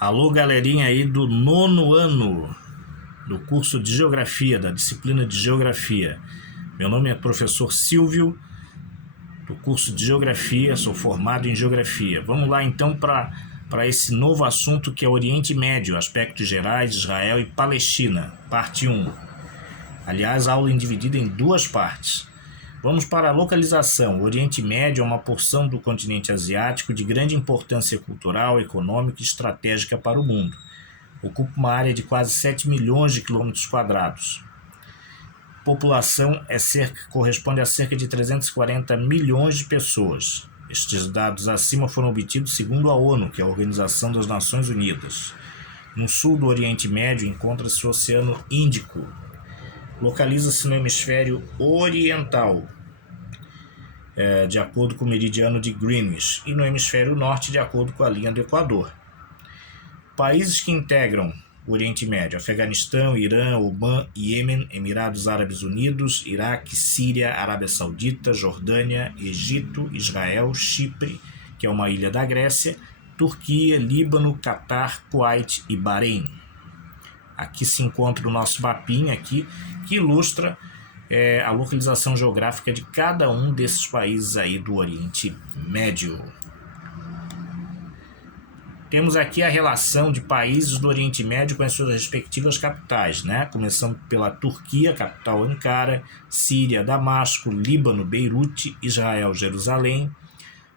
Alô, galerinha aí do nono ano do curso de Geografia, da disciplina de Geografia. Meu nome é professor Silvio, do curso de Geografia, sou formado em Geografia. Vamos lá então para esse novo assunto que é Oriente Médio, aspectos gerais, Israel e Palestina, parte 1. Aliás, a aula é dividida em duas partes. Vamos para a localização. O Oriente Médio é uma porção do continente asiático de grande importância cultural, econômica e estratégica para o mundo. Ocupa uma área de quase 7 milhões de quilômetros quadrados. População corresponde a cerca de 340 milhões de pessoas. Estes dados acima foram obtidos segundo a ONU, que é a Organização das Nações Unidas. No sul do Oriente Médio encontra-se o Oceano Índico. Localiza-se no hemisfério oriental, de acordo com o meridiano de Greenwich, e no hemisfério norte, de acordo com a linha do Equador. Países que integram o Oriente Médio: Afeganistão, Irã, Omã, Iêmen, Emirados Árabes Unidos, Iraque, Síria, Arábia Saudita, Jordânia, Egito, Israel, Chipre, que é uma ilha da Grécia, Turquia, Líbano, Catar, Kuwait e Bahrein. Aqui se encontra o nosso mapinha aqui, que ilustra a localização geográfica de cada um desses países aí do Oriente Médio. Temos aqui a relação de países do Oriente Médio com as suas respectivas capitais, né? Começando pela Turquia, capital Ankara, Síria, Damasco, Líbano, Beirute, Israel, Jerusalém,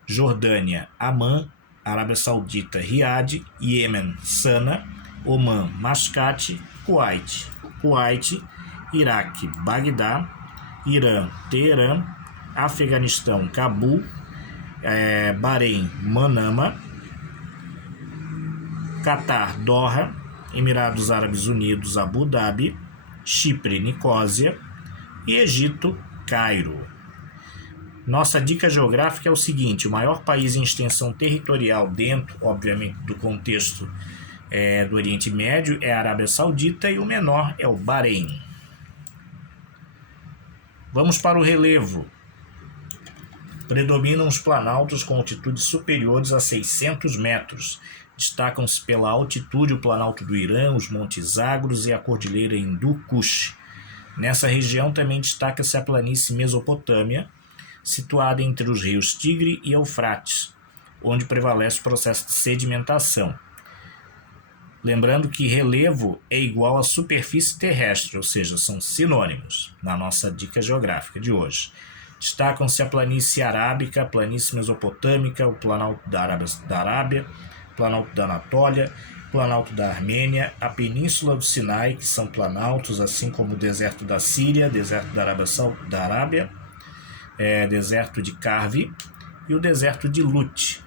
Jordânia, Amã, Arábia Saudita, Riad, Iêmen, Sana, Omã, Mascate, Kuwait, Iraque, Bagdá, Irã, Teherã, Afeganistão, Cabul, Bahrein, Manama, Catar, Doha, Emirados Árabes Unidos, Abu Dhabi, Chipre, Nicósia e Egito, Cairo. Nossa dica geográfica é o seguinte: o maior país em extensão territorial dentro, obviamente, do contexto do Oriente Médio é a Arábia Saudita e o menor é o Bahrein. Vamos para o relevo. Predominam os planaltos com altitudes superiores a 600 metros. Destacam-se pela altitude o Planalto do Irã, os Montes Zagros e a Cordilheira Hindu-Kush. Nessa região também destaca-se a planície Mesopotâmia, situada entre os rios Tigre e Eufrates, onde prevalece o processo de sedimentação. Lembrando que relevo é igual à superfície terrestre, ou seja, são sinônimos na nossa dica geográfica de hoje. Destacam-se a planície arábica, a planície mesopotâmica, o Planalto da Arábia, o Planalto da Anatólia, o Planalto da Armênia, a Península do Sinai, que são planaltos, assim como o deserto da Síria, deserto da Arábia, deserto de Karvi e o deserto de Lut.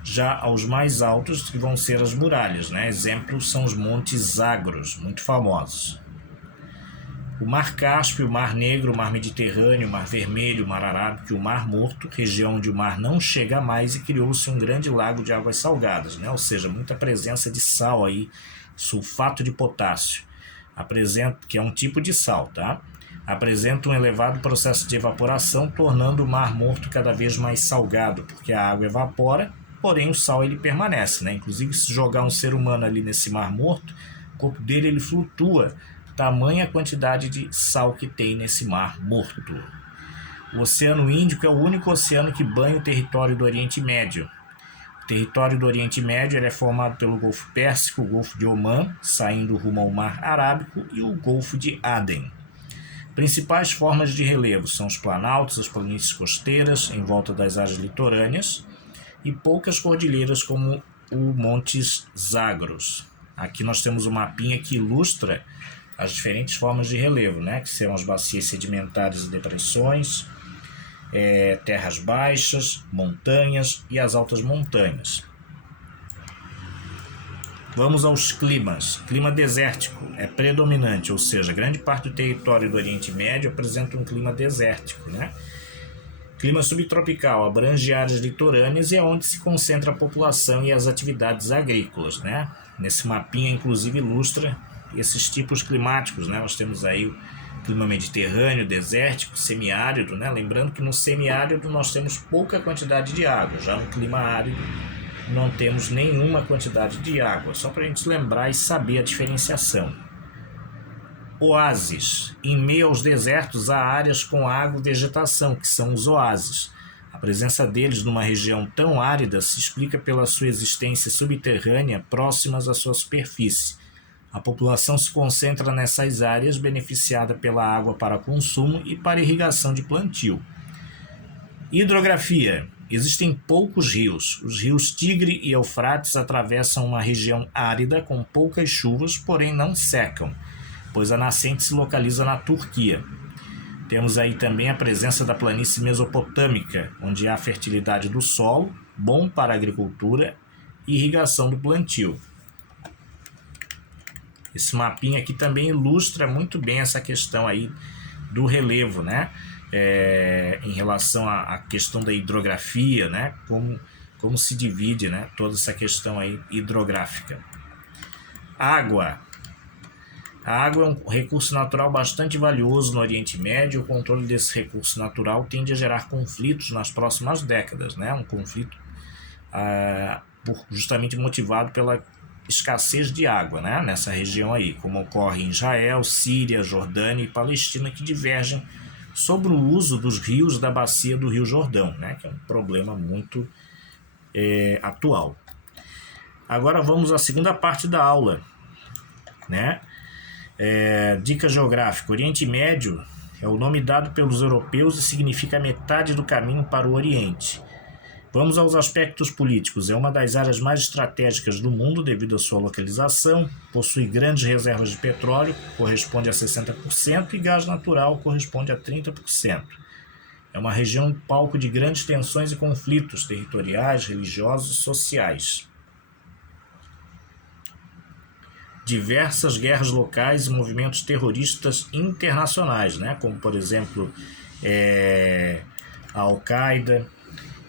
Já aos mais altos, que vão ser as muralhas, né? Exemplos são os Montes Zagros, muito famosos. O Mar Cáspio, o Mar Negro, o Mar Mediterrâneo, o Mar Vermelho, o Mar Arábico e o Mar Morto, região onde o mar não chega mais e criou-se um grande lago de águas salgadas, né? Ou seja, muita presença de sal aí, sulfato de potássio, que é um tipo de sal, tá? Apresenta um elevado processo de evaporação, tornando o Mar Morto cada vez mais salgado, porque a água evapora, porém o sal ele permanece, né? Inclusive, se jogar um ser humano ali nesse Mar Morto, o corpo dele ele flutua, tamanha a quantidade de sal que tem nesse Mar Morto. O Oceano Índico é o único oceano que banha o território do Oriente Médio. O território do Oriente Médio é formado pelo Golfo Pérsico, o Golfo de Omã, saindo rumo ao Mar Arábico, e o Golfo de Aden. Principais formas de relevo são os planaltos, as planícies costeiras em volta das áreas litorâneas e poucas cordilheiras como o Montes Zagros. Aqui nós temos um mapinha que ilustra as diferentes formas de relevo, né? Que são as bacias sedimentares e depressões, terras baixas, montanhas e as altas montanhas. Vamos aos climas. Clima desértico é predominante, ou seja, grande parte do território do Oriente Médio apresenta um clima desértico, né? Clima subtropical abrange áreas litorâneas e é onde se concentra a população e as atividades agrícolas, né? Nesse mapinha, inclusive, ilustra esses tipos climáticos, né? Nós temos aí o clima mediterrâneo, desértico, semiárido, né? Lembrando que no semiárido nós temos pouca quantidade de água, já no clima árido não temos nenhuma quantidade de água, só para a gente lembrar e saber a diferenciação. Oásis. Em meio aos desertos há áreas com água e vegetação, que são os oásis. A presença deles numa região tão árida se explica pela sua existência subterrânea próximas à sua superfície. A população se concentra nessas áreas, beneficiada pela água para consumo e para irrigação de plantio. Hidrografia. Existem poucos rios. Os rios Tigre e Eufrates atravessam uma região árida com poucas chuvas, porém não secam, pois a nascente se localiza na Turquia. Temos aí também a presença da planície mesopotâmica, onde há fertilidade do solo, bom para a agricultura e irrigação do plantio. Esse mapinha aqui também ilustra muito bem essa questão aí do relevo, né? Em relação à questão da hidrografia, né? Como se divide, né? Toda essa questão aí hidrográfica. Água. A água é um recurso natural bastante valioso no Oriente Médio. O controle desse recurso natural tende a gerar conflitos nas próximas décadas, né? Um conflito justamente motivado pela escassez de água, né? Nessa região aí, como ocorre em Israel, Síria, Jordânia e Palestina, que divergem sobre o uso dos rios da bacia do Rio Jordão, né? Que é um problema muito atual. Agora vamos à segunda parte da aula, né? Dica geográfica. Oriente Médio é o nome dado pelos europeus e significa metade do caminho para o Oriente. Vamos aos aspectos políticos. É uma das áreas mais estratégicas do mundo devido à sua localização, possui grandes reservas de petróleo, corresponde a 60%, e gás natural, corresponde a 30%. É uma região palco de grandes tensões e conflitos territoriais, religiosos e sociais. Diversas guerras locais e movimentos terroristas internacionais, né? Como, por exemplo, a Al-Qaeda,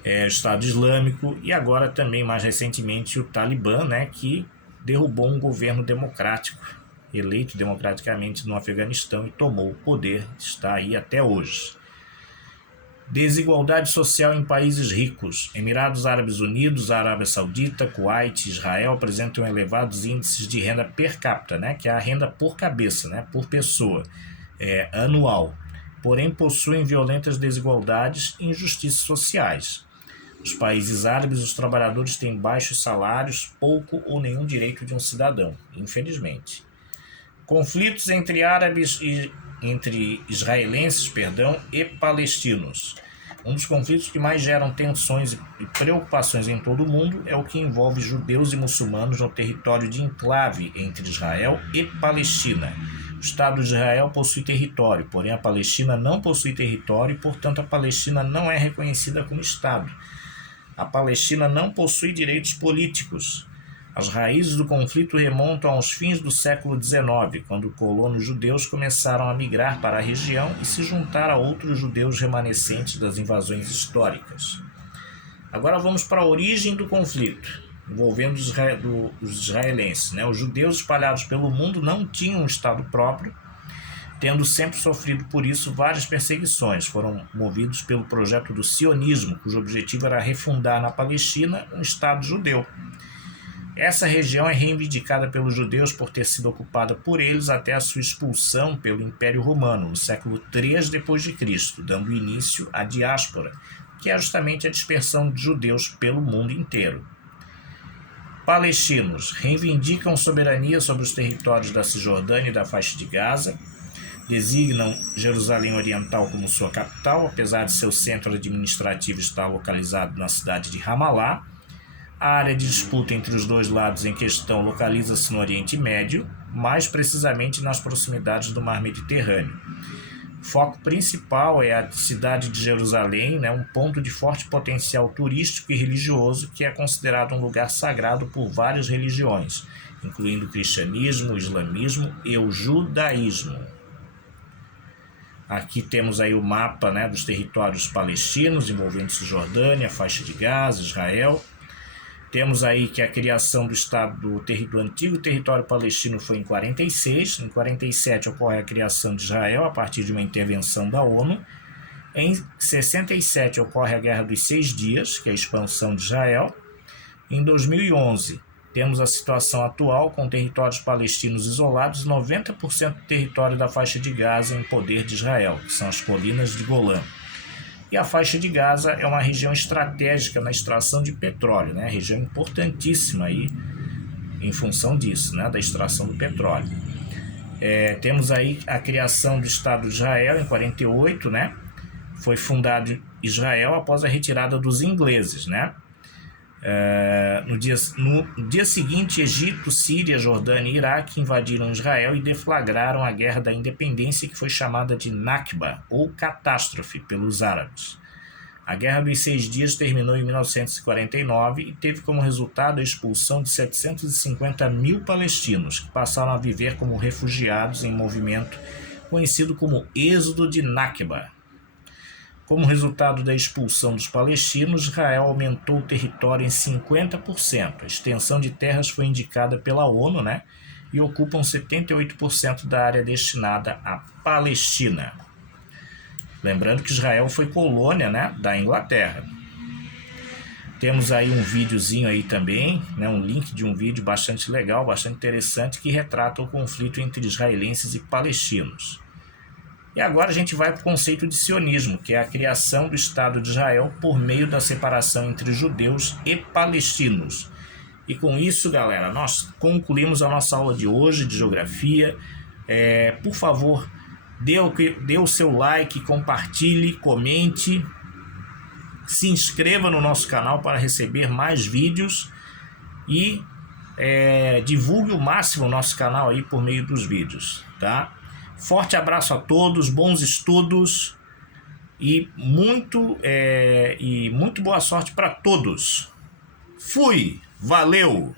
o Estado Islâmico e agora também, mais recentemente, o Talibã, né? Que derrubou um governo democrático, eleito democraticamente no Afeganistão e tomou o poder, está aí até hoje. Desigualdade social em países ricos. Emirados Árabes Unidos, Arábia Saudita, Kuwait e Israel apresentam elevados índices de renda per capita, né, que é a renda por cabeça, né, por pessoa, anual. Porém, possuem violentas desigualdades e injustiças sociais. Nos países árabes, os trabalhadores têm baixos salários, pouco ou nenhum direito de um cidadão, infelizmente. Conflitos entre israelenses e palestinos. Um dos conflitos que mais geram tensões e preocupações em todo o mundo é o que envolve judeus e muçulmanos no território de enclave entre Israel e Palestina. O Estado de Israel possui território, porém a Palestina não possui território e, portanto, a Palestina não é reconhecida como Estado. A Palestina não possui direitos políticos. As raízes do conflito remontam aos fins do século XIX, quando colonos judeus começaram a migrar para a região e se juntar a outros judeus remanescentes das invasões históricas. Agora vamos para a origem do conflito, envolvendo os israelenses, né? Os judeus espalhados pelo mundo não tinham um Estado próprio, tendo sempre sofrido por isso várias perseguições. Foram movidos pelo projeto do sionismo, cujo objetivo era refundar na Palestina um Estado judeu. Essa região é reivindicada pelos judeus por ter sido ocupada por eles até a sua expulsão pelo Império Romano, no século III d.C., dando início à diáspora, que é justamente a dispersão de judeus pelo mundo inteiro. Palestinos reivindicam soberania sobre os territórios da Cisjordânia e da faixa de Gaza, designam Jerusalém Oriental como sua capital, apesar de seu centro administrativo estar localizado na cidade de Ramallah. A área de disputa entre os dois lados em questão localiza-se no Oriente Médio, mais precisamente nas proximidades do Mar Mediterrâneo. O foco principal é a cidade de Jerusalém, né, um ponto de forte potencial turístico e religioso que é considerado um lugar sagrado por várias religiões, incluindo o cristianismo, o islamismo e o judaísmo. Aqui temos aí o mapa, né, dos territórios palestinos, envolvendo Cisjordânia, faixa de Gaza, Israel. Temos aí que a criação do Estado do antigo território palestino foi em 46. Em 47 ocorre a criação de Israel a partir de uma intervenção da ONU. Em 67 ocorre a Guerra dos 6 Dias, que é a expansão de Israel. Em 2011, temos a situação atual com territórios palestinos isolados, 90% do território da faixa de Gaza em poder de Israel, que são as colinas de Golã. E a faixa de Gaza é uma região estratégica na extração de petróleo, né? Região importantíssima aí em função disso, né? Da extração do petróleo. Temos aí a criação do Estado de Israel em 48, né? Foi fundado Israel após a retirada dos ingleses, né? No dia seguinte, Egito, Síria, Jordânia e Iraque invadiram Israel e deflagraram a Guerra da Independência, que foi chamada de Nakba, ou catástrofe, pelos árabes. A Guerra dos 6 Dias terminou em 1949 e teve como resultado a expulsão de 750 mil palestinos, que passaram a viver como refugiados em movimento conhecido como Êxodo de Nakba. Como resultado da expulsão dos palestinos, Israel aumentou o território em 50%. A extensão de terras foi indicada pela ONU, né? E ocupam 78% da área destinada à Palestina. Lembrando que Israel foi colônia, né, da Inglaterra. Temos aí um videozinho aí também, né, um link de um vídeo bastante legal, bastante interessante, que retrata o conflito entre israelenses e palestinos. E agora a gente vai para o conceito de sionismo, que é a criação do Estado de Israel por meio da separação entre judeus e palestinos. E com isso, galera, nós concluímos a nossa aula de hoje de geografia. Por favor, dê o seu like, compartilhe, comente, se inscreva no nosso canal para receber mais vídeos e divulgue o máximo o nosso canal aí por meio dos vídeos, tá? Forte abraço a todos, bons estudos e muito boa sorte para todos. Fui, valeu!